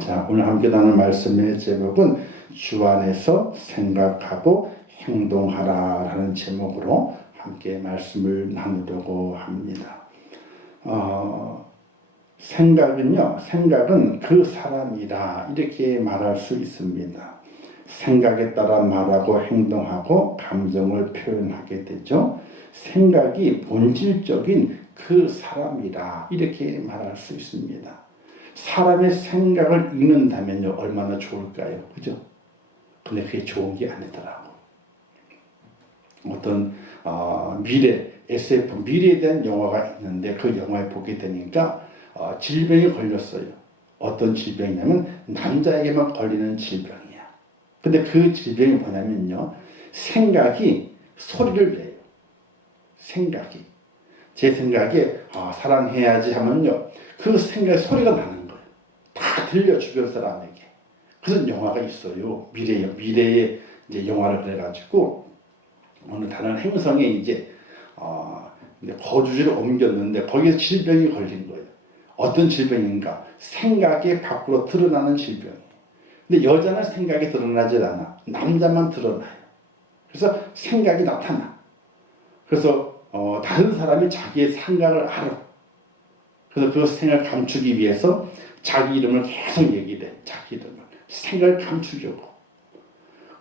자, 오늘 함께 나눌 말씀의 제목은 주 안에서 생각하고 행동하라 라는 제목으로 함께 말씀을 나누려고 합니다. 생각은 그 사람이라 이렇게 말할 수 있습니다. 생각에 따라 말하고 행동하고 감정을 표현하게 되죠. 생각이 본질적인 그 사람이라 이렇게 말할 수 있습니다. 사람의 생각을 읽는다면요, 얼마나 좋을까요? 그죠? 근데 그게 좋은 게 아니더라고. 어떤 SF, 미래에 대한 영화가 있는데 그 영화에 보게 되니까 질병이 걸렸어요. 어떤 질병이냐면 남자에게만 걸리는 질병이야. 근데 그 질병이 뭐냐면요, 생각이 소리를 내요. 생각이. 제 생각에 사랑해야지 하면요, 그 생각의 소리가 나는 거예요. 다 들려, 주변 사람에게. 그런 영화가 있어요. 미래의 이제 영화를 그래가지고 어느 다른 행성에 이제 거주지를 옮겼는데 거기서 질병이 걸린 거예요. 어떤 질병인가? 생각이 밖으로 드러나는 질병이에요. 근데 여자는 생각이 드러나질 않아. 남자만 드러나요. 그래서 생각이 나타나. 그래서 다른 사람이 자기의 생각을 알아. 그래서 그 생각을 감추기 위해서 자기 이름을 계속 얘기해. 자기 이름을. 생각을 감추려고.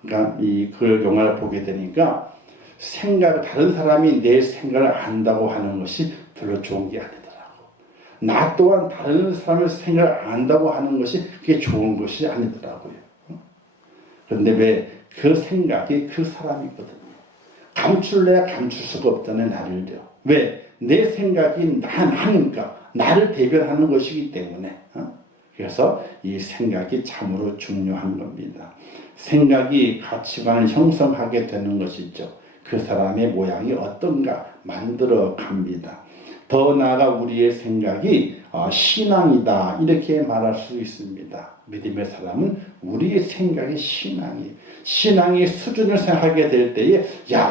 그러니까 그 영화를 보게 되니까 다른 사람이 내 생각을 안다고 하는 것이 별로 좋은 게 아니더라고. 나 또한 다른 사람의 생각을 안다고 하는 것이 그게 좋은 것이 아니더라고요. 그런데 왜 그 생각이 그 사람이거든요. 감출래야 감출 수가 없다는 나를요. 왜? 내 생각이 나니까 나를 대변하는 것이기 때문에. 그래서 이 생각이 참으로 중요한 겁니다. 생각이 가치관을 형성하게 되는 것이죠. 그 사람의 모양이 어떤가 만들어 갑니다. 더 나아가 우리의 생각이 신앙이다 이렇게 말할 수 있습니다. 믿음의 사람은 우리의 생각이 신앙의 수준을 생각하게 될 때에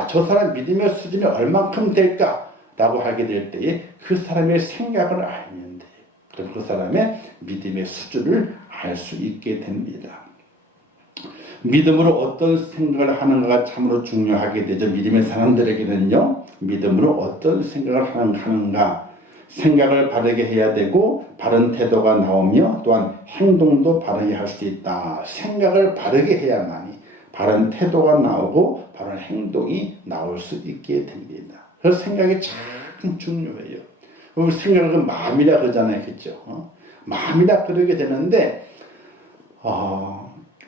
저 사람 믿음의 수준이 얼만큼 될까? 라고 하게 될 때에 그 사람의 생각을 알면 돼요. 그럼 그 사람의 믿음의 수준을 알 수 있게 됩니다. 믿음으로 어떤 생각을 하는가가 참으로 중요하게 되죠. 믿음의 사람들에게는요, 믿음으로 어떤 생각을 하는가, 생각을 바르게 해야 되고 바른 태도가 나오며 또한 행동도 바르게 할 수 있다. 생각을 바르게 해야만이 바른 태도가 나오고 바른 행동이 나올 수 있게 됩니다. 그래서 생각이 참 중요해요. 우리 생각은 마음이라 그러잖아요. 그렇죠? 마음이라 그러게 되는데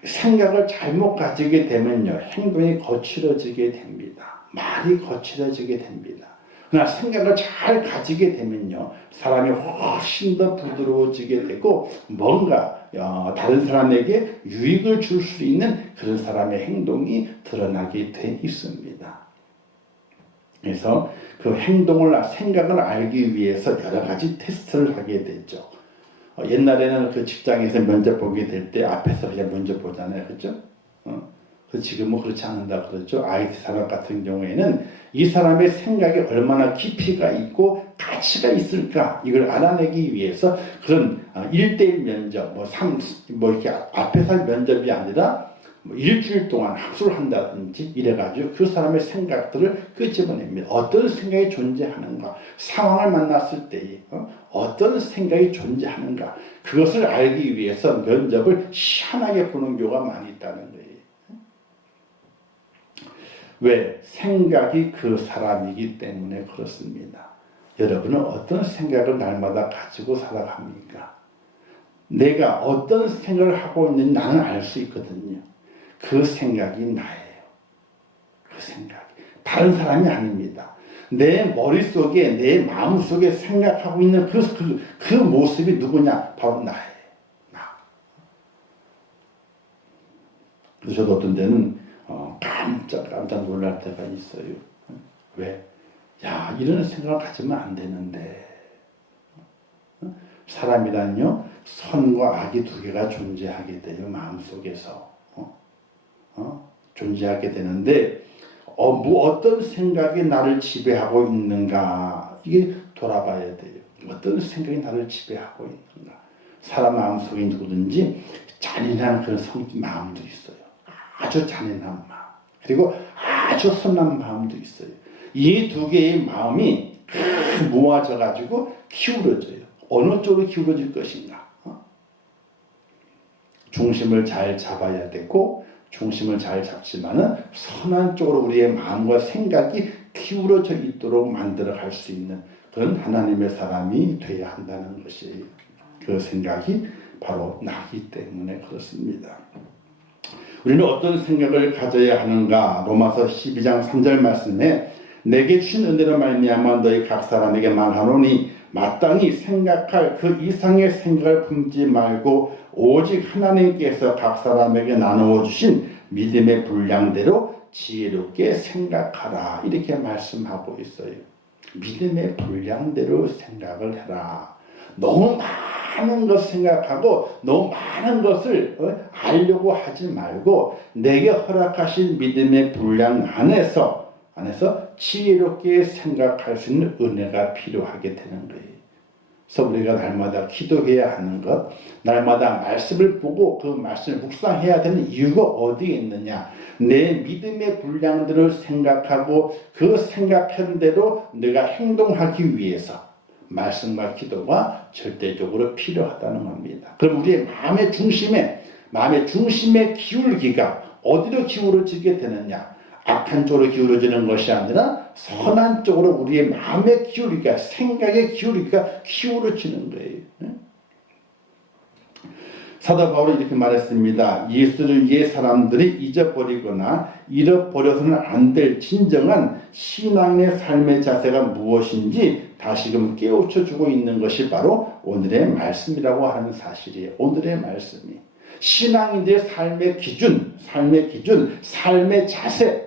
생각을 잘못 가지게 되면요, 행동이 거칠어지게 됩니다. 말이 거칠어지게 됩니다. 그러나 생각을 잘 가지게 되면요, 사람이 훨씬 더 부드러워지게 되고 뭔가 다른 사람에게 유익을 줄 수 있는 그런 사람의 행동이 드러나게 돼 있습니다. 그래서 그 생각을 알기 위해서 여러 가지 테스트를 하게 되죠. 옛날에는 그 직장에서 면접 보게 될 때 앞에서 그냥 면접 보잖아요. 그렇죠? 지금은 그렇지 않는다 그러죠. IT 산업 같은 경우에는 이 사람의 생각이 얼마나 깊이가 있고 가치가 있을까 이걸 알아내기 위해서 그런 1대1 면접, 이렇게 앞에서 할 면접이 아니라 일주일 동안 학술을 한다든지 이래가지고 그 사람의 생각들을 끄집어냅니다. 어떤 생각이 존재하는가, 상황을 만났을 때에 어떤 생각이 존재하는가, 그것을 알기 위해서 면접을 희한하게 보는 경우가 많이 있다는 거예요. 왜? 생각이 그 사람이기 때문에 그렇습니다. 여러분은 어떤 생각을 날마다 가지고 살아갑니까? 내가 어떤 생각을 하고 있는지 나는 알 수 있거든요. 그 생각이 나예요. 그 생각이. 다른 사람이 아닙니다. 내 머릿속에, 내 마음속에 생각하고 있는 그 모습이 누구냐? 바로 나예요. 나. 그래서 저도 어떤 데는 깜짝 놀랄 때가 있어요. 왜? 이런 생각을 가지면 안 되는데. 사람이란요, 선과 악이 두 개가 존재하게 돼요. 마음속에서. 존재하게 되는데 어떤 생각이 나를 지배하고 있는가 이게 돌아봐야 돼요. 어떤 생각이 나를 지배하고 있는가. 사람 마음속에 누구든지 잔인한 그런 마음도 있어요. 아주 잔인한 마음. 그리고 아주 선한 마음도 있어요. 이 두 개의 마음이 모아져 가지고 기울어져요. 어느 쪽으로 기울어질 것인가? 중심을 잘 잡아야 되고, 중심을 잘 잡지만은 선한 쪽으로 우리의 마음과 생각이 기울어져 있도록 만들어 갈 수 있는 그런 하나님의 사람이 되어야 한다는 것이, 그 생각이 바로 나기 때문에 그렇습니다. 우리는 어떤 생각을 가져야 하는가? 로마서 12장 3절 말씀에 내게 주신 은혜로 말미암아 너희 각 사람에게 말하노니 마땅히 생각할 그 이상의 생각을 품지 말고 오직 하나님께서 각 사람에게 나누어 주신 믿음의 분량대로 지혜롭게 생각하라, 이렇게 말씀하고 있어요. 믿음의 분량대로 생각을 해라. 너무 많은 것을 생각하고 너무 많은 것을 알려고 하지 말고 내게 허락하신 믿음의 분량 안에서 지혜롭게 생각할 수 있는 은혜가 필요하게 되는 거예요. 그래서 우리가 날마다 기도해야 하는 것, 날마다 말씀을 보고 그 말씀을 묵상해야 되는 이유가 어디에 있느냐? 내 믿음의 분량들을 생각하고 그 생각한 대로 내가 행동하기 위해서 말씀과 기도가 절대적으로 필요하다는 겁니다. 그럼 우리의 마음의 중심에 기울기가 어디로 기울어지게 되느냐? 악한 쪽으로 기울어지는 것이 아니라 선한 쪽으로 우리의 마음의 기울기가, 생각의 기울기가 기울어지는 거예요. 사도 바울은 이렇게 말했습니다. 예수를 위해 사람들이 잊어버리거나 잃어버려서는 안 될 진정한 신앙의 삶의 자세가 무엇인지 다시금 깨우쳐주고 있는 것이 바로 오늘의 말씀이라고 하는 사실이에요. 오늘의 말씀이 신앙인들의 삶의 기준, 삶의 자세,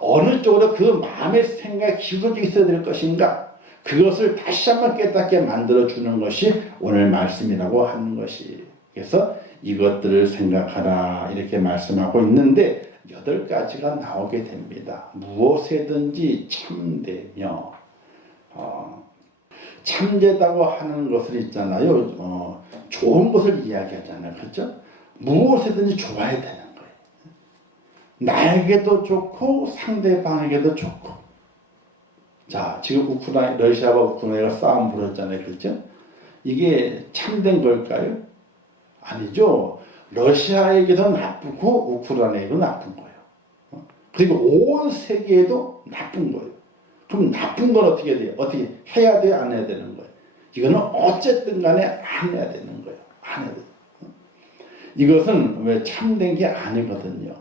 어느 쪽으로 그 마음의 생각이 기울어져 있어야 될 것인가, 그것을 다시 한번 깨닫게 만들어주는 것이 오늘 말씀이라고 하는 것이. 그래서 이것들을 생각하라, 이렇게 말씀하고 있는데 8가지가 나오게 됩니다. 무엇에든지 참되며, 참되다고 하는 것을 있잖아요. 좋은 것을 이야기하잖아요. 그렇죠? 무엇에든지 좋아야 되는 거예요. 나에게도 좋고 상대방에게도 좋고. 자, 지금 러시아와 우크라이나가 싸움 벌였잖아요. 그렇죠? 이게 참된 걸까요? 아니죠. 러시아에게도 나쁘고 우크라이나에게도 나쁜 거예요. 그리고 온 세계에도 나쁜 거예요. 그럼 나쁜 건 어떻게 돼요? 어떻게 해야 돼요? 안 해야 되는 거예요? 이거는 어쨌든 간에 안 해야 되는 거예요. 안 해야 돼요. 이것은 왜 참된 게 아니거든요.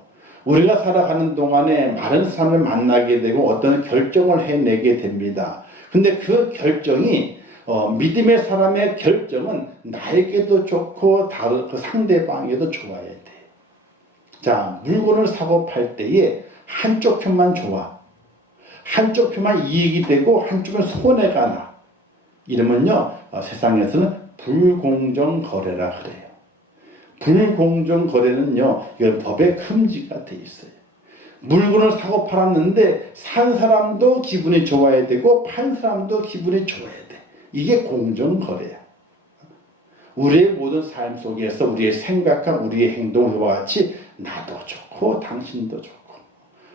우리가 살아가는 동안에 많은 사람을 만나게 되고 어떤 결정을 해내게 됩니다. 근데 그 결정이 믿음의 사람의 결정은 나에게도 좋고 다른 그 상대방에게도 좋아야 돼. 자, 물건을 사고 팔 때에 한쪽 편만 좋아, 한쪽 편만 이익이 되고 한쪽은 손해가 나. 이러면요, 세상에서는 불공정 거래라 그래요. 불공정 거래는요, 이건 법에 금지가 돼 있어요. 물건을 사고 팔았는데 산 사람도 기분이 좋아야 되고 판 사람도 기분이 좋아야 돼. 이게 공정거래야. 우리의 모든 삶 속에서 우리의 생각과 우리의 행동과 같이 나도 좋고 당신도 좋고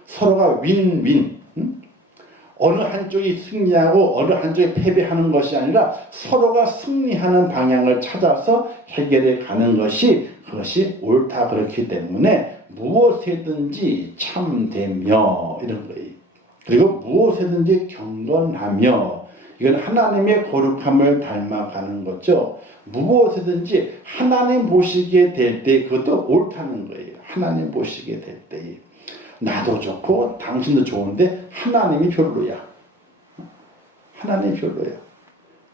서로가 윈윈, 어느 한쪽이 승리하고 어느 한쪽이 패배하는 것이 아니라 서로가 승리하는 방향을 찾아서 해결해 가는 것이, 그것이 옳다. 그렇기 때문에 무엇이든지 참되며, 이런 거예요. 그리고 무엇이든지 경건하며, 이건 하나님의 거룩함을 닮아가는 거죠. 무엇이든지 하나님 보시기에 될 때 그것도 옳다는 거예요. 하나님 보시기에 될 때 나도 좋고 당신도 좋은데 하나님이 별로야. 하나님이 별로야.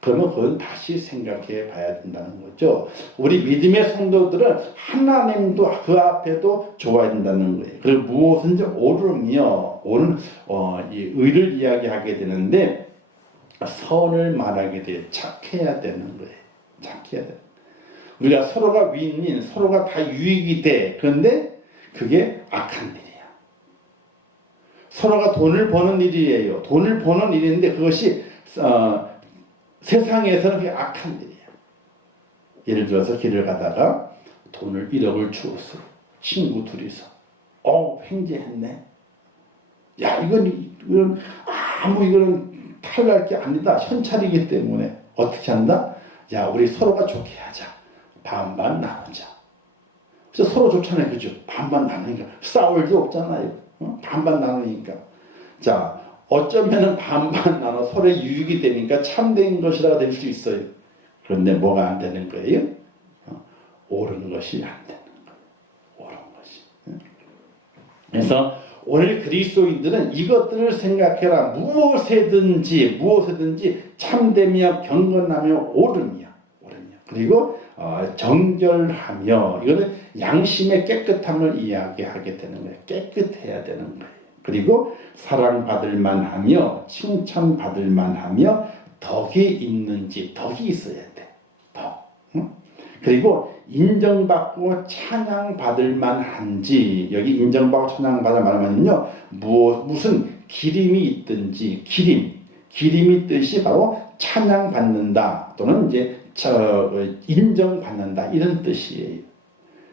그러면 그건 다시 생각해 봐야 된다는 거죠. 우리 믿음의 성도들은 하나님도 그 앞에도 좋아야 된다는 거예요. 그리고 무엇인지 옳으며, 옳은 이 의를 이야기하게 되는데 선을 말하게 돼요. 착해야 되는 거예요. 착해야 돼. 우리가 서로가 윈윈, 서로가 다 유익이 돼. 그런데 그게 악한 일이야. 서로가 돈을 버는 일이에요. 돈을 버는 일인데 그것이 세상에서는 그게 악한 일이야. 예를 들어서 길을 가다가 돈을 1억을 주었어. 친구 둘이서. 횡재했네. 야, 이건 이거는 탈날 게 아니다. 현찰이기 때문에 어떻게 한다? 야, 우리 서로가 좋게 하자. 반반 나누자. 그래서 서로 좋잖아요. 그죠? 반반 나누니까. 싸울 일 없잖아요. 반반 나누니까. 자, 어쩌면은 반반 나눠 서로의 유익이 되니까 참된 것이라 될 수 있어요. 그런데 뭐가 안 되는 거예요? 옳은 것이 안 되는 거예요. 옳은 것이. 그래서 오늘 그리스도인들은 이것들을 생각해라. 무엇에든지 참되며 경건하며 옳으며 그리고 정결하며, 이거는 양심의 깨끗함을 이야기하게 되는 거예요. 깨끗해야 되는 거예요. 그리고 사랑받을 만하며 칭찬받을 만하며 덕이 있는지, 덕이 있어야 돼. 덕. 그리고 인정받고 찬양받을 만한지, 여기 인정받고 찬양받을 만하면요, 무슨 기림이 있든지, 기림이 뜻이 바로 찬양받는다 또는 이제 인정받는다, 이런 뜻이에요.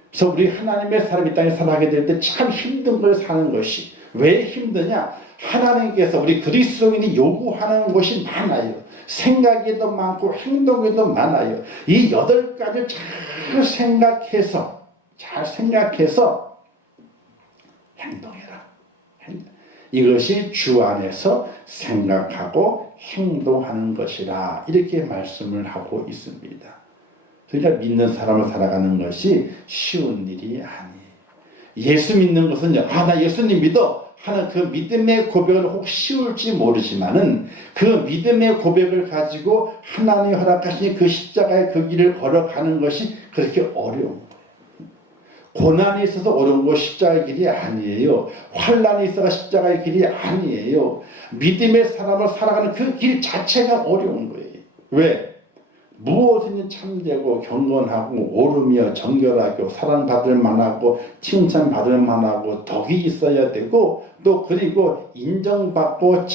그래서 우리 하나님의 사람이 땅에 살아가게 될 때 참 힘든 걸 사는 것이, 왜 힘드냐? 하나님께서 우리 그리스도인이 요구하는 것이 많아요. 생각에도 많고 행동에도 많아요. 이 8가지를 잘 생각해서 행동해라. 이것이 주 안에서 생각하고 행동하는 것이라, 이렇게 말씀을 하고 있습니다. 그러니까 믿는 사람을 살아가는 것이 쉬운 일이 아니에요. 예수 믿는 것은요, 나 예수님 믿어 하는 그 믿음의 고백은 혹 쉬울지 모르지만은, 그 믿음의 고백을 가지고 하나님이 허락하신 그 십자가의 그 길을 걸어가는 것이 그렇게 어려운 거예요. 고난이 있어서 어려운 거 십자가의 길이 아니에요. 환난이 있어서 십자가의 길이 아니에요. 믿음의 사람을 살아가는 그 길 자체가 어려운 거예요. 왜? 무엇이든 참되고 경건하고 옳으며 정결하고 사랑받을 만하고 칭찬받을 만하고 덕이 있어야 되고, 또 그리고 인정받고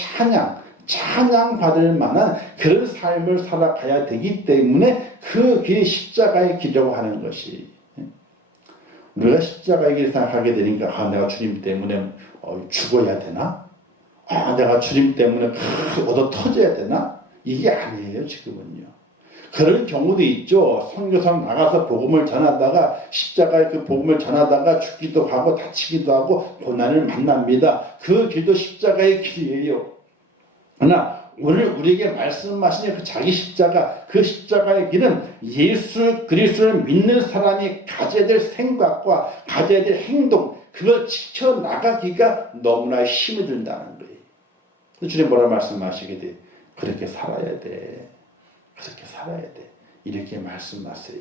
찬양받을 만한 그런 삶을 살아가야 되기 때문에 그 길이 십자가의 길이라고 하는 것이, 우리가 십자가의 길을 생각하게 되니까 내가 주님 때문에 죽어야 되나? 내가 주님 때문에 얻어 터져야 되나? 이게 아니에요, 지금은요. 그런 경우도 있죠. 선교사로 나가서 복음을 전하다가, 십자가의 그 복음을 전하다가 죽기도 하고 다치기도 하고 고난을 만납니다. 그 길도 십자가의 길이에요. 그러나 오늘 우리에게 말씀하신 그 자기 십자가, 그 십자가의 길은 예수 그리스도를 믿는 사람이 가져야 될 생각과 가져야 될 행동, 그걸 지켜나가기가 너무나 힘이 든다는 거예요. 주님 뭐라 말씀하시게 돼? 그렇게 살아야 돼. 그렇게 살아야 돼. 이렇게 말씀하세요.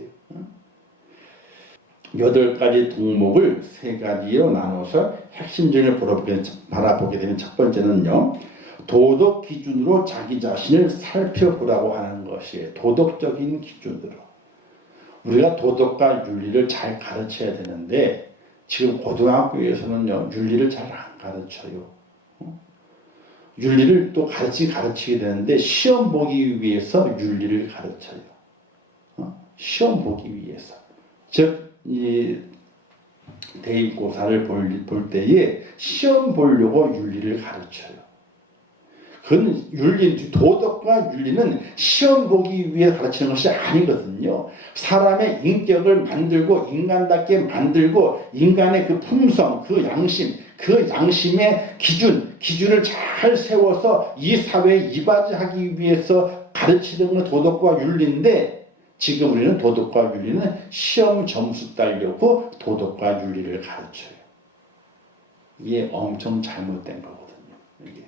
8가지 동목을 3가지로 나눠서 핵심적으로 바라보게 되면, 첫 번째는요, 도덕 기준으로 자기 자신을 살펴보라고 하는 것이에요. 도덕적인 기준으로. 우리가 도덕과 윤리를 잘 가르쳐야 되는데, 지금 고등학교에서는요, 윤리를 잘 안 가르쳐요. 윤리를 또 가르치게 되는데, 시험 보기 위해서 윤리를 가르쳐요. 시험 보기 위해서. 즉, 이 대입고사를 볼 때에 시험 보려고 윤리를 가르쳐요. 그건 도덕과 윤리는 시험 보기 위해 가르치는 것이 아니거든요. 사람의 인격을 만들고 인간답게 만들고 인간의 그 품성, 그 양심의 기준을 잘 세워서 이 사회에 이바지하기 위해서 가르치는 건 도덕과 윤리인데, 지금 우리는 도덕과 윤리는 시험 점수 따려고 도덕과 윤리를 가르쳐요. 이게 엄청 잘못된 거거든요. 이게.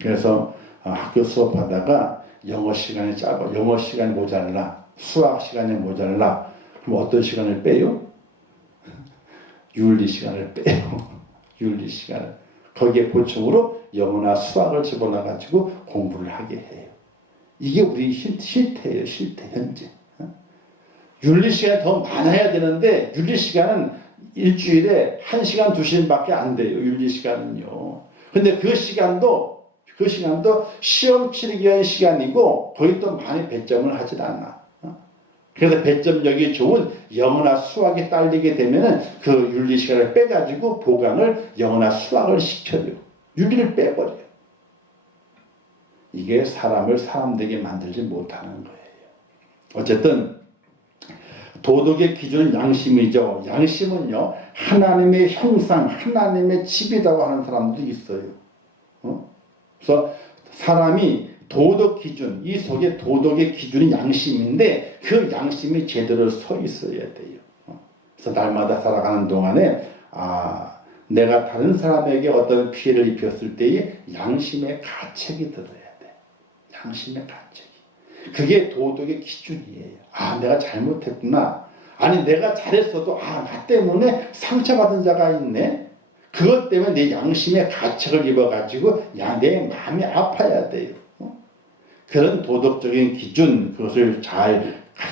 그래서 학교 수업하다가 영어 시간이 짧아, 영어 시간이 모자라, 수학 시간이 모자라, 그럼 어떤 시간을 빼요? 윤리 시간을 빼요. 윤리 시간을. 거기에 보충으로 영어나 수학을 집어넣어가지고 공부를 하게 해요. 이게 우리 실태예요, 실태, 현재. 윤리 시간이 더 많아야 되는데, 윤리 시간은 일주일에 1시간, 2시간밖에 안 돼요, 윤리 시간은요. 근데 그 시간도 시험 치르기 위한 시간이고, 거의 또 많이 배점을 하질 않아. 그래서 배점력이 좋은 영어나 수학이 딸리게 되면은 그 윤리 시간을 빼가지고 보강을 영어나 수학을 시켜요. 윤리를 빼버려요. 이게 사람을 사람되게 만들지 못하는 거예요. 어쨌든 도덕의 기준은 양심이죠. 양심은요, 하나님의 형상, 하나님의 집이라고 하는 사람도 있어요. 그래서 사람이 도덕 기준, 이 속에 도덕의 기준이 양심인데 그 양심이 제대로 서 있어야 돼요. 그래서 날마다 살아가는 동안에 내가 다른 사람에게 어떤 피해를 입혔을 때에 양심의 가책이 들어야 돼. 양심의 가책이. 그게 도덕의 기준이에요. 내가 잘못했구나. 아니 내가 잘했어도 나 때문에 상처받은 자가 있네. 그것 때문에 내 양심의 가책을 입어가지고 내 마음이 아파야 돼요. 그런 도덕적인 기준, 그것을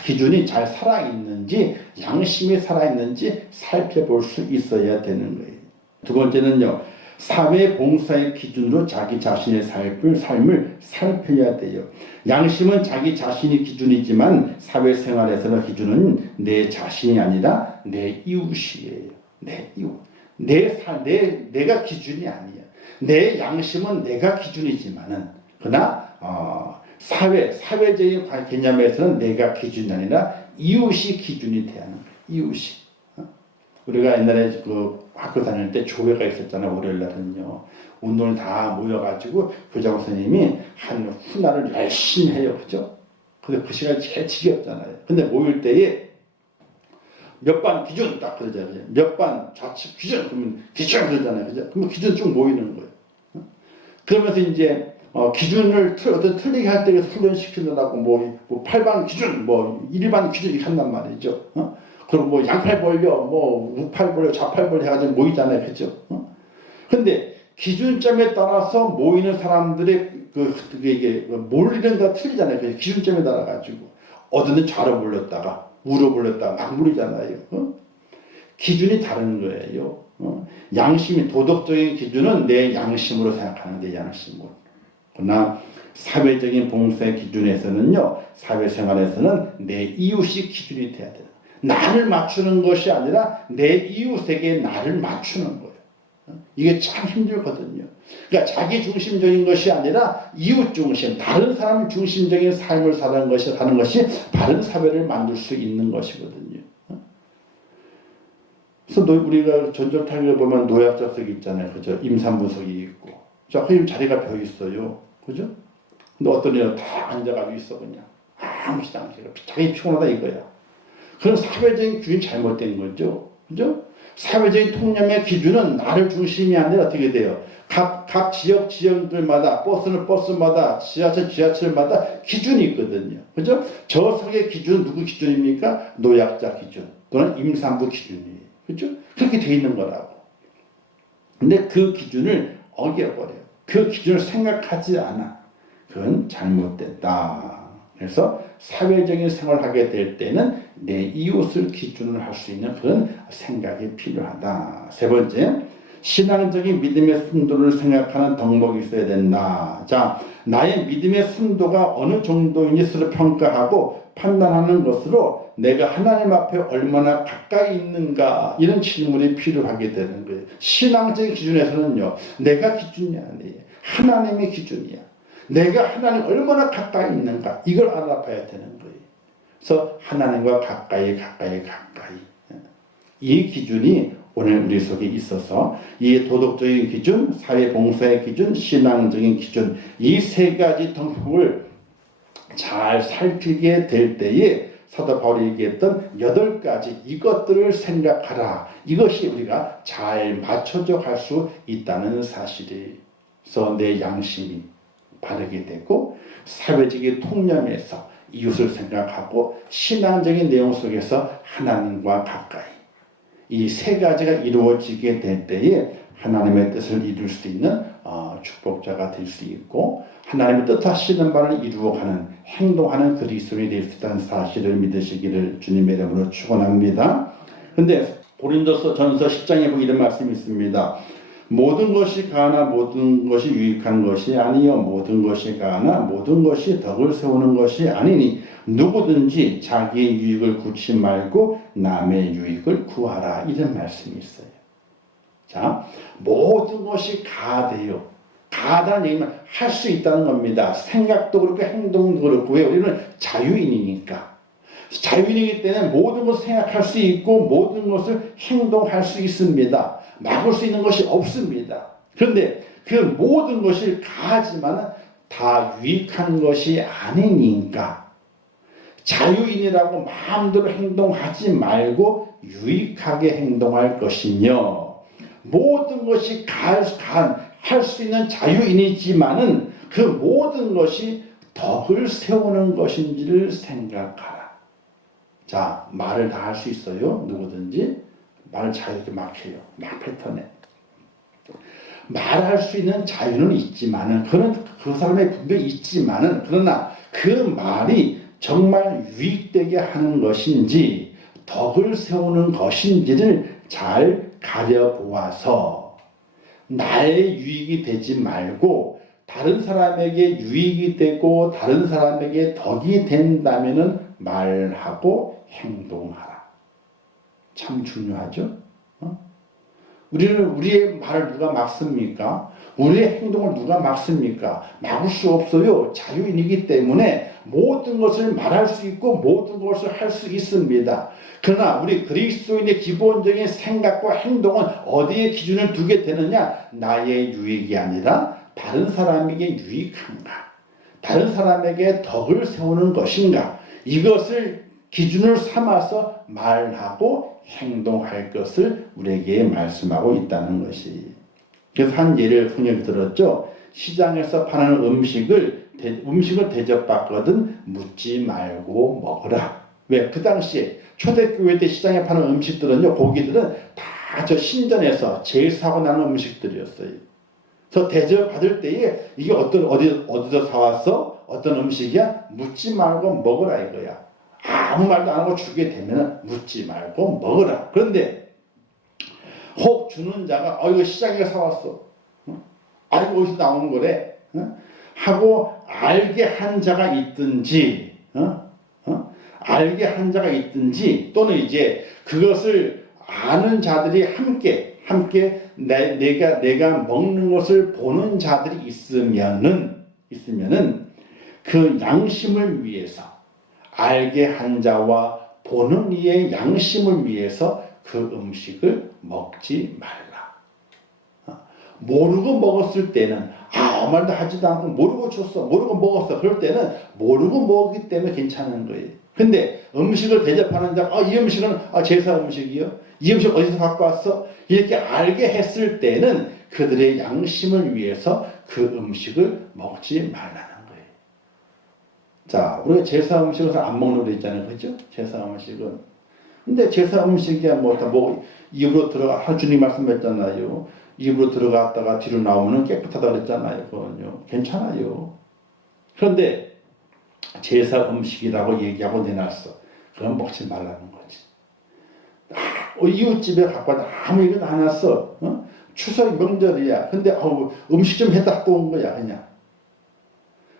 기준이 잘 살아있는지, 양심이 살아있는지 살펴볼 수 있어야 되는 거예요. 두 번째는요, 사회봉사의 기준으로 자기 자신의 삶을 살펴야 돼요. 양심은 자기 자신이 기준이지만 사회생활에서는 기준은 내 자신이 아니라 내 이웃이에요. 내 이웃. 내가 기준이 아니야. 내 양심은 내가 기준이지만은, 그러나, 사회적인 개념에서는 내가 기준이 아니라 이웃이 기준이 돼야 하는 거예요. 이웃이. 우리가 옛날에 그 학교 다닐 때 조회가 있었잖아요. 월요일 날은요. 운동을 다 모여가지고 교장 선생님이 한 훈화를 열심히 해요. 그죠? 근데 그 시간이 제일 지겹잖아요. 근데 모일 때에 몇 반 기준 딱 그러잖아요. 몇 반 좌측 기준 그러면 기준 그러잖아요. 그죠? 그러면 기준 쭉 모이는 거예요. 그러면서 이제 기준을 어떤 틀리게 할 때 훈련시키느라고 뭐 8반 기준, 1반 기준 이렇게 한단 말이죠. 그리고 양팔 벌려, 우팔 벌려, 좌팔 벌려 해가지고 모이잖아요. 그죠? 근데 기준점에 따라서 모이는 사람들의 이게 몰리는 거 틀리잖아요. 그 기준점에 따라 가지고 어디는 좌로 몰렸다가 우로 몰렸다가 막 몰리잖아요. 기준이 다른 거예요. 양심이 도덕적인 기준은 내 양심으로 생각하는 내 양심으로. 그러나 사회적인 봉사의 기준에서는요, 사회생활에서는 내 이웃이 기준이 돼야 돼요. 나를 맞추는 것이 아니라 내 이웃에게 나를 맞추는 거예요. 이게 참 힘들거든요. 그러니까 자기 중심적인 것이 아니라 이웃 중심, 다른 사람 중심적인 삶을 사는 것이 바른 사회를 만들 수 있는 것이거든요. 그래서 우리가 전철타기를 보면 노약자석 있잖아요. 그죠? 임산부석이 있고. 그 자리가 벼 있어요. 그죠? 근데 어떤 애는 다 앉아가지고 있어, 그냥. 아무렇지도 않게. 자기 피곤하다 이거야. 그런 사회적인 기준이 잘못된 거죠. 그죠? 사회적인 통념의 기준은 나를 중심이 아니라 어떻게 돼요? 각 지역들마다, 버스마다, 지하철마다 기준이 있거든요. 그죠? 저 석의 기준은 누구 기준입니까? 노약자 기준 또는 임산부 기준이에요. 그죠? 그렇게 돼 있는 거라고. 근데 그 기준을 어겨버려요. 그 기준을 생각하지 않아. 그건 잘못됐다. 그래서 사회적인 생활을 하게 될 때는 내 이웃을 기준으로 할 수 있는 그런 생각이 필요하다. 세 번째, 신앙적인 믿음의 순도를 생각하는 덕목이 있어야 된다. 자, 나의 믿음의 순도가 어느 정도인지 스스로 평가하고 판단하는 것으로 내가 하나님 앞에 얼마나 가까이 있는가, 이런 질문이 필요하게 되는 거예요. 신앙적인 기준에서는요, 내가 기준이 아니에요. 하나님의 기준이야. 내가 하나님 얼마나 가까이 있는가, 이걸 알아봐야 되는 거예요. 그래서 하나님과 가까이. 이 기준이 오늘 우리 속에 있어서 이 도덕적인 기준, 사회봉사의 기준, 신앙적인 기준, 이 세 가지 덕목을 잘 살피게 될 때에 사도 바울이 얘기했던 8가지 이것들을 생각하라. 이것이 우리가 잘 맞춰져 갈 수 있다는 사실에서 내 양심이 바르게 되고, 사회적인 통념에서 이웃을 생각하고, 신앙적인 내용 속에서 하나님과 가까이, 이 세 가지가 이루어지게 될 때에 하나님의 뜻을 이룰 수 있는 축복자가 될 수 있고, 하나님의 뜻하시는 바를 이루어가는, 행동하는 그리스도인이 될 수 있다는 사실을 믿으시기를 주님의 이름으로 축원합니다. 근데 고린도서 전서 10장에 보면 이런 말씀이 있습니다. 모든 것이 가하나 모든 것이 유익한 것이 아니요 모든 것이 가하나 모든 것이 덕을 세우는 것이 아니니 누구든지 자기의 유익을 구치 말고 남의 유익을 구하라. 이런 말씀이 있어요. 자, 모든 것이 가하대요. 가하다는 얘기는 할 수 있다는 겁니다. 생각도 그렇고 행동도 그렇고. 왜? 우리는 자유인이니까. 자유인이기 때문에 모든 것을 생각할 수 있고 모든 것을 행동할 수 있습니다. 막을 수 있는 것이 없습니다. 그런데 그 모든 것이 가하지만 다 유익한 것이 아니니까 자유인이라고 마음대로 행동하지 말고 유익하게 행동할 것이며 모든 것이 할 수 있는 자유인이지만은 그 모든 것이 덕을 세우는 것인지를 생각하라. 자, 말을 다 할 수 있어요. 누구든지 말을 자유롭게 막 해요. 막 뱉어내. 말할 수 있는 자유는 있지만은 그 사람의 분명히 있지만은 그러나 그 말이 정말 유익되게 하는 것인지 덕을 세우는 것인지를 잘 가려보아서 나의 유익이 되지 말고 다른 사람에게 유익이 되고 다른 사람에게 덕이 된다면은 말하고 행동하라. 참 중요하죠? 우리는 우리의 말을 누가 막습니까? 우리의 행동을 누가 막습니까? 막을 수 없어요. 자유인이기 때문에 모든 것을 말할 수 있고 모든 것을 할 수 있습니다. 그러나 우리 그리스도인의 기본적인 생각과 행동은 어디에 기준을 두게 되느냐? 나의 유익이 아니라 다른 사람에게 유익한가? 다른 사람에게 덕을 세우는 것인가? 이것을 기준을 삼아서 말하고 행동할 것을 우리에게 말씀하고 있다는 것이. 그래서 한 예를 흔히 들었죠. 시장에서 파는 음식을 대접받거든 묻지 말고 먹으라. 왜? 그 당시에 초대교회 때 시장에 파는 음식들은요, 고기들은 다 저 신전에서 제사하고 나는 음식들이었어요. 그래서 대접받을 때에 이게 어디서 사왔어? 어떤 음식이야? 묻지 말고 먹으라 이거야. 아무 말도 안 하고 주게 되면 묻지 말고 먹으라. 그런데 혹 주는 자가 이거 시장에 사왔어. 알고 어디서 나온 거래. 하고 알게 한 자가 있든지 알게 한 자가 있든지 또는 이제 그것을 아는 자들이 함께 내가 먹는 것을 보는 자들이 있으면은 그 양심을 위해서 알게 한 자와 보는 이의 양심을 위해서 그 음식을 먹지 말라. 모르고 먹었을 때는 아무 말도 하지도 않고 모르고 줬어. 모르고 먹었어. 그럴 때는 모르고 먹기 때문에 괜찮은 거예요. 근데 음식을 대접하는 자가 이 음식은 제사 음식이요. 이 음식 어디서 갖고 왔어? 이렇게 알게 했을 때는 그들의 양심을 위해서 그 음식을 먹지 말라는 거예요. 자, 우리가 제사 음식을 안 먹는 거 있잖아요. 그죠? 제사 음식은. 근데 제사 음식이야 입으로 들어가 주님 말씀했잖아요. 입으로 들어갔다가 뒤로 나오면 깨끗하다 그랬잖아요. 그거는요. 괜찮아요. 그런데 제사 음식이라고 얘기하고 내놨어. 그럼 먹지 말라는 거지. 이웃집에 갖고 와서 아무 얘기도 안 했어. 추석 명절이야. 근데 음식 좀 해다 갖고 온 거야 그냥.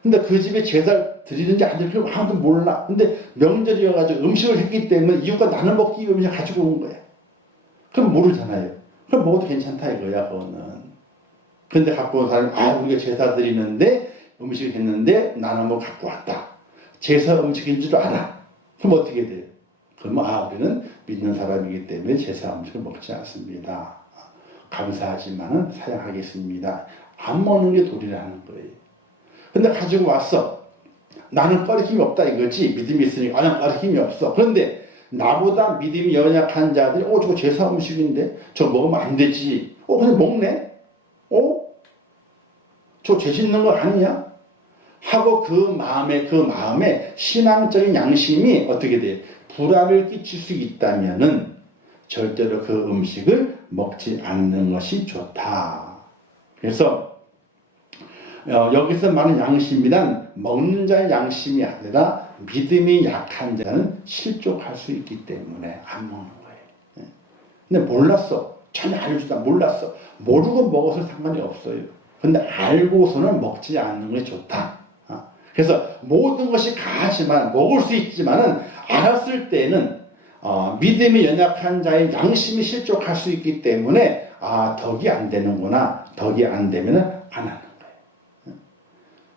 근데 그 집에 제사 드리는지 안 드리는지 아무도 몰라. 근데 명절이어가지고 음식을 했기 때문에 이웃과 나눠 먹기 위해 그냥 가지고 온 거야. 그럼 모르잖아요. 그럼 먹어도 괜찮다 이거야 그거는. 근데 갖고 온 사람이 우리가 제사 드리는데 음식을 했는데 나눠 먹고 갖고 왔다. 제사 음식인 줄 알아. 그럼 어떻게 돼요? 그러면 우리는 믿는 사람이기 때문에 제사 음식을 먹지 않습니다. 감사하지만 사양하겠습니다. 안 먹는 게 도리라는 거예요. 근데 가지고 왔어. 나는 꺼릴 힘이 없다 이거지. 믿음이 있으니까 나는 꺼릴 힘이 없어. 그런데 나보다 믿음이 연약한 자들이 저거 제사 음식인데 저거 먹으면 안 되지. 그냥 먹네? 저거 죄 짓는 거 아니야? 하고 그 마음에 신앙적인 양심이 어떻게 돼요? 불안을 끼칠 수 있다면은 절대로 그 음식을 먹지 않는 것이 좋다. 그래서 여기서 말하는 양심이란 먹는 자의 양심이 아니라 믿음이 약한 자는 실족할 수 있기 때문에 안 먹는 거예요. 근데 몰랐어. 전혀 알려주다 몰랐어. 모르고 먹어서 상관이 없어요. 근데 알고서는 먹지 않는 것이 좋다. 그래서 모든 것이 가하지만 먹을 수 있지만은 알았을 때는 믿음이 연약한 자의 양심이 실족할 수 있기 때문에 덕이 안 되는구나. 덕이 안 되면은 안 하는 거예요.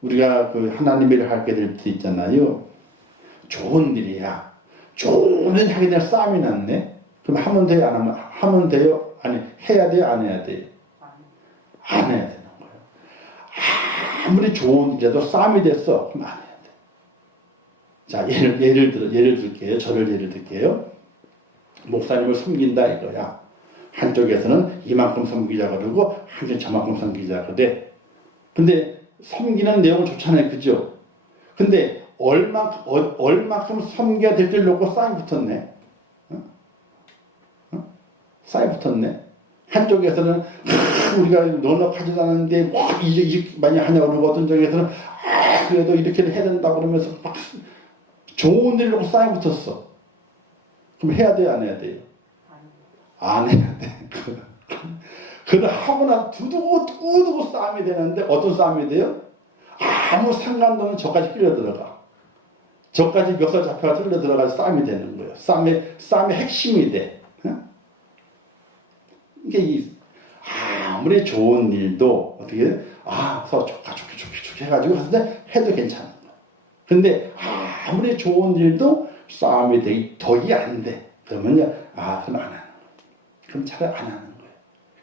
우리가 그 하나님 일을 하게 될 때 있잖아요. 좋은 일이야. 좋은 일 하게 되면 싸움이 났네. 그럼 하면 돼요? 안 하면? 하면 돼요? 아니, 해야 돼요? 안 해야 돼요? 안 해야 되는 거예요. 아무리 좋은 일이라도 싸움이 됐어. 그럼 안 해야 돼. 자, 예를 들게요. 저를 예를 들게요. 목사님을 섬긴다 이거야. 한쪽에서는 이만큼 섬기자 그러고 한쪽 저만큼 섬기자 그래. 근데 섬기는 내용은 좋잖아요. 그죠? 근데 얼마큼 섬겨야 될 줄 놓고 싸움이 붙었네. 싸움이 붙었네. 한쪽에서는 우리가 넉넉하지도 않은데 이제 많이 하냐고 그러고 어떤 쪽에서는 그래도 이렇게 해야 된다 그러면서 막 좋은 일 놓고 싸움이 붙었어. 그럼 해야 돼요? 안 해야 돼요? 안 해야 돼. 그걸 하고 나서 두두고 싸움이 되는데 어떤 싸움이 돼요? 아무 상관도 없는 저까지 끌려 들어가. 저까지 멱살 잡혀가 끌려 들어가서 싸움이 되는 거예요. 싸움의 핵심이 돼. 이게 아무리 좋은 일도 어떻게 서로 좋게 해가지고 하는데 해도 괜찮은 거예요. 근데 아무리 좋은 일도 싸움이 되기 덕이 안 돼. 그러면요, 그럼 안 하는 거예요. 그럼 차라리 안 하는 거예요.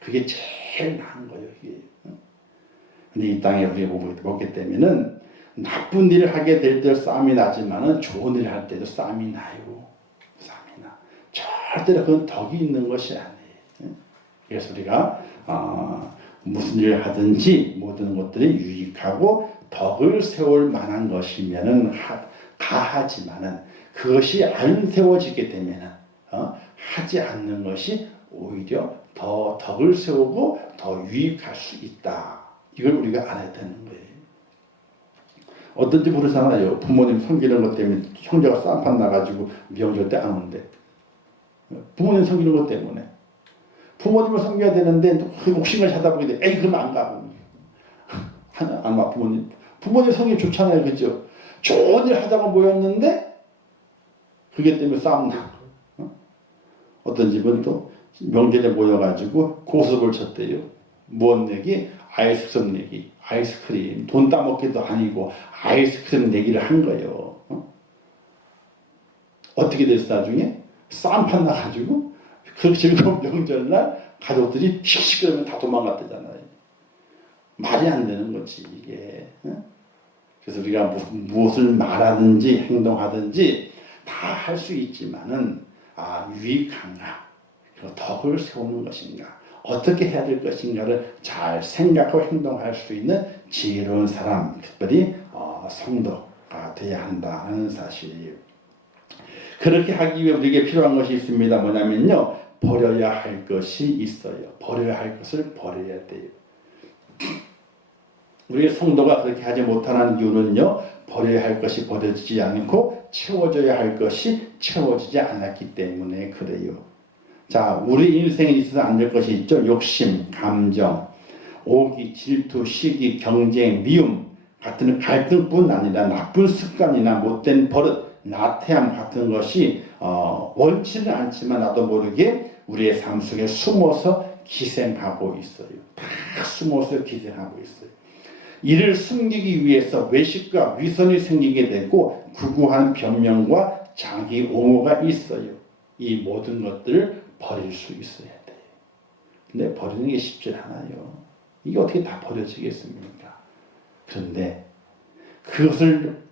그게 제일 나은 거예요. 이게. 근데 이 땅에 우리가 보게 되면은 나쁜 일을 하게 될 때 싸움이 나지만은 좋은 일을 할 때도 싸움이 나요. 싸움이 나. 절대로 그건 덕이 있는 것이 아니에요. 그래서 우리가 무슨 일을 하든지 모든 것들이 유익하고 덕을 세울 만한 것이면은 가하지만은 그것이 안 세워지게 되면은 하지 않는 것이 오히려 더 덕을 세우고 더 유익할 수 있다. 이걸 우리가 알아야 되는 거예요. 어떤지 모르잖아요. 부모님 섬기는 것 때문에 형제가 싸움판 나가지고 명절 때 안 온대. 부모님 섬기는 것 때문에. 부모님을 섬겨야 되는데 욕심을 하다 보게 돼. 에이 그럼 안 가고. 안 가. 부모님 섬기 좋잖아요. 그죠? 좋은 일 하다가 모였는데 그게 때문에 싸움 나고. 어떤 집은 또 명절에 모여가지고 고습을 쳤대요. 무언 내기? 아이스크림 내기. 아이스크림. 돈 따먹기도 아니고 아이스크림 내기를 한 거예요. 어떻게 됐어 나중에? 싸움판 나가지고 그 즐거운 명절날 가족들이 씩씩 다 도망갔대잖아요. 말이 안 되는 거지 이게. 그래서 우리가 무엇을 말하든지 행동하든지 다 할 수 있지만은 유익한가? 그리고 덕을 세우는 것인가? 어떻게 해야 될 것인가를 잘 생각하고 행동할 수 있는 지혜로운 사람, 특별히 성도가 되어야 한다는 사실이에요. 그렇게 하기 위해 우리에게 필요한 것이 있습니다. 뭐냐면요. 버려야 할 것이 있어요. 버려야 할 것을 버려야 돼요. 우리 성도가 그렇게 하지 못하는 이유는요. 버려야 할 것이 버려지지 않고 채워져야 할 것이 채워지지 않았기 때문에 그래요. 자, 우리 인생에 있어서 안 될 것이 있죠. 욕심, 감정, 오기, 질투, 시기, 경쟁, 미움 같은 갈등뿐 아니라 나쁜 습관이나 못된 버릇, 나태함 같은 것이 원치는 않지만 나도 모르게 우리의 삶 속에 숨어서 기생하고 있어요. 다 숨어서 기생하고 있어요. 이를 숨기기 위해서 외식과 위선이 생기게 되고 구구한 변명과 자기 옹호가 있어요. 이 모든 것들을 버릴 수 있어야 돼요. 근데 버리는 게 쉽지 않아요. 이게 어떻게 다 버려지겠습니까? 그런데 그것을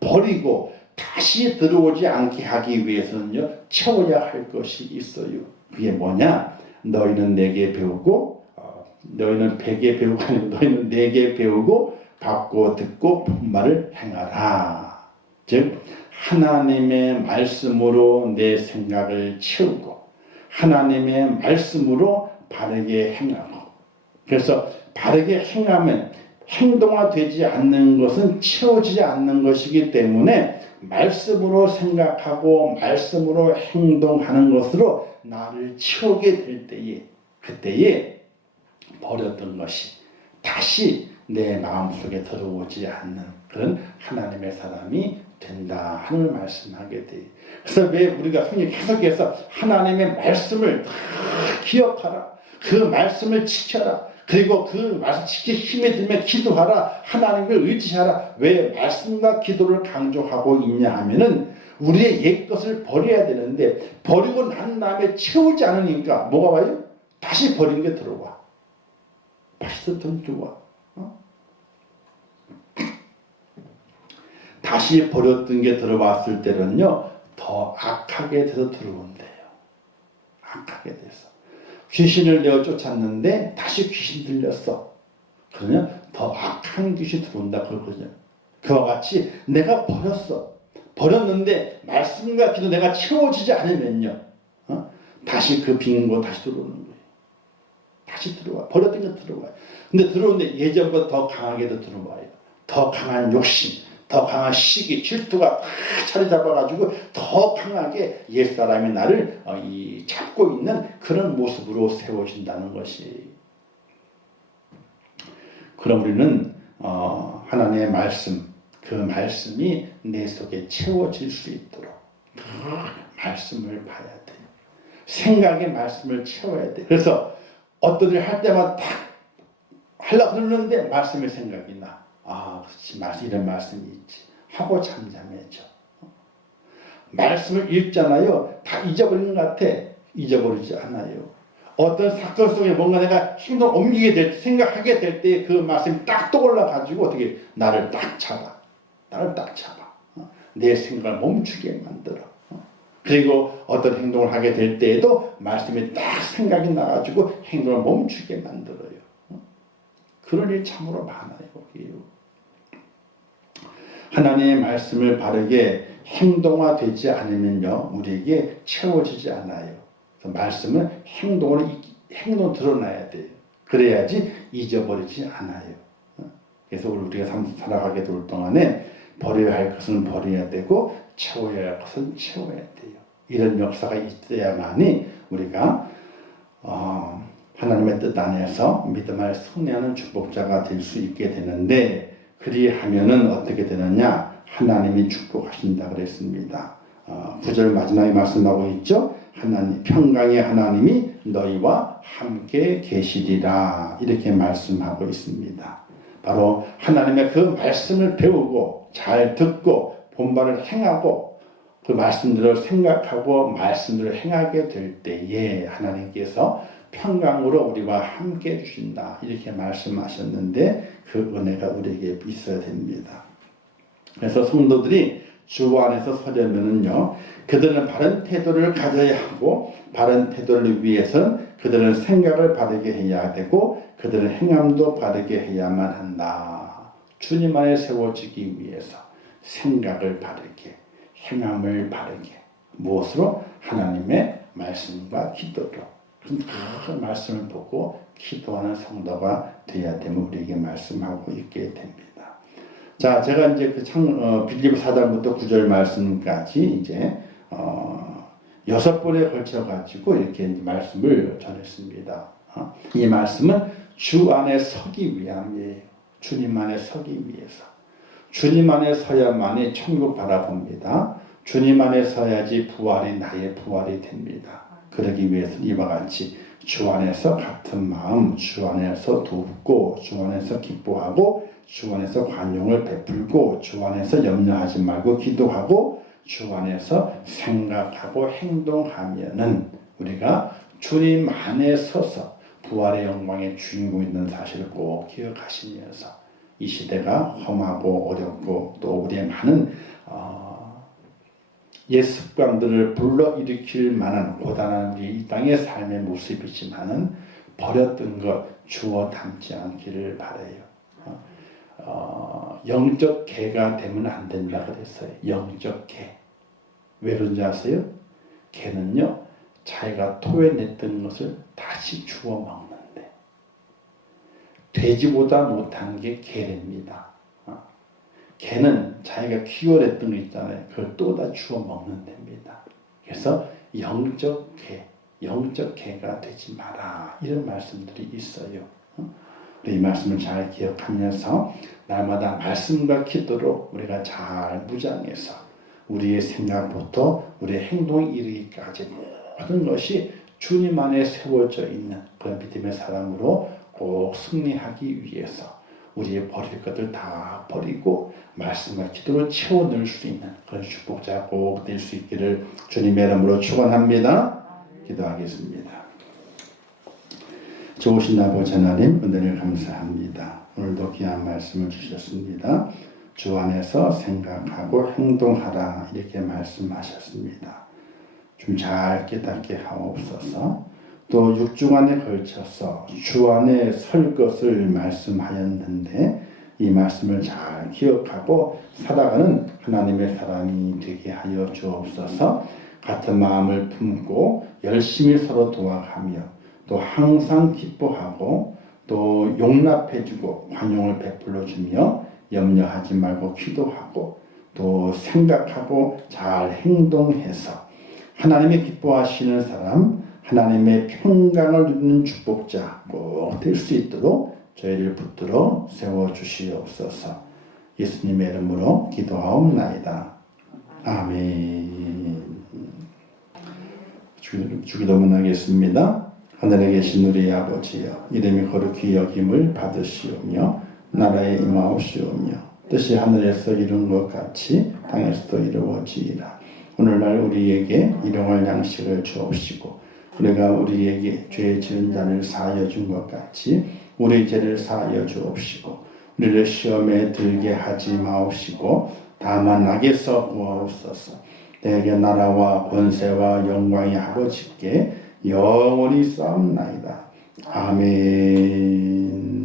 버리고 다시 들어오지 않게 하기 위해서는요. 채워야 할 것이 있어요. 그게 뭐냐? 너희는 내게 배우고 너희는 100개 배우고 아니고 너희는 4개 배우고 받고 듣고 본말을 행하라. 즉 하나님의 말씀으로 내 생각을 채우고 하나님의 말씀으로 바르게 행하고 그래서 바르게 행하면 행동화되지 않는 것은 채워지지 않는 것이기 때문에 말씀으로 생각하고 말씀으로 행동하는 것으로 나를 채우게 될 때에 그때에 버렸던 것이 다시 내 마음속에 들어오지 않는 그런 하나님의 사람이 된다 하는 말씀하게 돼요. 그래서 왜 우리가 성경 계속해서 하나님의 말씀을 다 기억하라. 그 말씀을 지켜라. 그리고 그 말씀 지킬 힘이 들면 기도하라. 하나님을 의지하라. 왜 말씀과 기도를 강조하고 있냐 하면은 우리의 옛것을 버려야 되는데 버리고 난 다음에 채우지 않으니까 뭐가 와요? 다시 버린 게 들어와. 다시 들어와. 다시 버렸던 게 들어왔을 때는요, 더 악하게 돼서 들어온대요. 악하게 돼서. 귀신을 내어 쫓았는데 다시 귀신 들렸어. 그러면 더 악한 귀신이 들어온다 그러거든요. 그와 같이 내가 버렸어. 버렸는데 말씀과 기도 내가 채워지지 않으면요, 다시 그 빈 곳 다시 들어오는 거예요. 다시 들어와. 버렸던 게 들어와요. 근데 들어오는데 예전보다 더 강하게도 들어와요. 더 강한 욕심, 더 강한 시기, 질투가 다 자리 잡아가지고 더 강하게 옛사람이 나를 잡고 있는 그런 모습으로 세워진다는 것이. 그럼 우리는 하나님의 말씀, 그 말씀이 내 속에 채워질 수 있도록 말씀을 봐야 돼요. 생각의 말씀을 채워야 돼요. 그래서 어떤 일을 할 때마다 딱 하려고 그러는데 말씀의 생각이 나. 그렇지, 이런 말씀이 있지 하고 잠잠해져. 말씀을 읽잖아요. 다 잊어버리는 것 같아. 잊어버리지 않아요. 어떤 사건 속에 뭔가 내가 행동 옮기게 될 때, 생각하게 될 때 그 말씀이 딱 떠올라가지고 어떻게 나를 딱 잡아. 내 생각을 멈추게 만들어. 그리고 어떤 행동을 하게 될 때에도 말씀이 딱 생각이 나가지고 행동을 멈추게 만들어요. 그런 일이 참으로 많아요. 하나님의 말씀을 바르게 행동화되지 않으면요, 우리에게 채워지지 않아요. 그래서 말씀은 행동 드러나야 돼요. 그래야지 잊어버리지 않아요. 그래서 우리가 살아가게 될 동안에 버려야 할 것은 버려야 되고 채워야 할 것은 채워야 돼요. 이런 역사가 있어야만이 우리가 하나님의 뜻 안에서 믿음을 순회하는 축복자가 될 수 있게 되는데, 그리하면은 어떻게 되느냐? 하나님이 축복하신다 그랬습니다. 9절 마지막에 말씀하고 있죠. 평강의 하나님이 너희와 함께 계시리라 이렇게 말씀하고 있습니다. 바로 하나님의 그 말씀을 배우고 잘 듣고 본받을 행하고 그 말씀들을 생각하고 말씀들을 행하게 될 때에 하나님께서 평강으로 우리와 함께 해주신다 이렇게 말씀하셨는데, 그 은혜가 우리에게 있어야 됩니다. 그래서 성도들이 주 안에서 서려면은요, 그들은 바른 태도를 가져야 하고, 바른 태도를 위해서는 그들은 생각을 바르게 해야 되고, 그들은 행함도 바르게 해야만 한다. 주님 안에 세워지기 위해서 생각을 바르게, 행함을 바르게, 무엇으로? 하나님의 말씀과 기도로. 그 말씀을 보고 기도하는 성도가 되어야 되면 우리에게 말씀하고 있게 됩니다. 자, 제가 이제 빌립보 4장부터 9절 말씀까지 이제 6번에 걸쳐 가지고 이렇게 말씀을 전했습니다. 이 말씀은 주 안에 서기 위함이에요. 주님 안에 서기 위해서. 주님 안에 서야만이 천국 바라봅니다. 주님 안에 서야지 부활이 나의 부활이 됩니다. 그러기 위해서는 이와 같이 주 안에서 같은 마음, 주 안에서 돕고, 주 안에서 기뻐하고, 주 안에서 관용을 베풀고, 주 안에서 염려하지 말고 기도하고, 주 안에서 생각하고 행동하면은 우리가 주님 안에 서서 부활의 영광의 주인공이 있는 사실을 꼭 기억하시면서 이 시대가 험하고 어렵고 또 우리의 많은 옛 습관들을 불러일으킬 만한 고단한 우리 이 땅의 삶의 모습이지만은 버렸던 것 주워 담지 않기를 바라요. 영적 개가 되면 안 된다 그랬어요. 영적 개. 왜 그런지 아세요? 개는요, 자기가 토해냈던 것을 다시 주워 먹는데, 돼지보다 못한 게 개랍니다. 개는 자기가 키워냈던 거 있잖아요. 그걸 또 다 주워 먹는 됩니다. 그래서 영적 개가 되지 마라. 이런 말씀들이 있어요. 우리 이 말씀을 잘 기억하면서 날마다 말씀과 기도로 우리가 잘 무장해서 우리의 생각부터 우리의 행동에 이르기까지 모든 것이 주님 안에 세워져 있는 그런 믿음의 사람으로 꼭 승리하기 위해서 우리의 버릴 것들 다 버리고 말씀과 기도를 채워 넣을 수 있는 그런 축복자 꼭 될 수 있기를 주님의 이름으로 축원합니다. 기도하겠습니다. 좋으신 아버지 하나님, 은혜를 감사합니다. 오늘도 귀한 말씀을 주셨습니다. 주 안에서 생각하고 행동하라 이렇게 말씀하셨습니다. 좀 잘 깨닫게 하옵소서. 또 6주간에 걸쳐서 주 안에 설 것을 말씀하였는데 이 말씀을 잘 기억하고 살아가는 하나님의 사람이 되게 하여 주옵소서. 같은 마음을 품고 열심히 서로 도와가며 또 항상 기뻐하고 또 용납해주고 관용을 베풀어주며 염려하지 말고 기도하고 또 생각하고 잘 행동해서 하나님이 기뻐하시는 사람, 하나님의 평강을 누리는 축복자 꼭 될 수 있도록 저희를 붙들어 세워주시옵소서. 예수님의 이름으로 기도하옵나이다. 아멘. 주기도문 하겠습니다. 하늘에 계신 우리 아버지여, 이름이 거룩히 여김을 받으시오며 나라에 임하옵시오며 뜻이 하늘에서 이룬 것 같이 땅에서도 이루어지이다. 오늘날 우리에게 일용할 양식을 주옵시고 우리가 우리에게 죄 지은 자를 사하여 준 것 같이 우리 죄를 사하여 주옵시고 우리를 시험에 들게 하지 마옵시고 다만 악에서 구하옵소서. 내게 나라와 권세와 영광이 아버지께 영원히 싸움나이다. 아멘.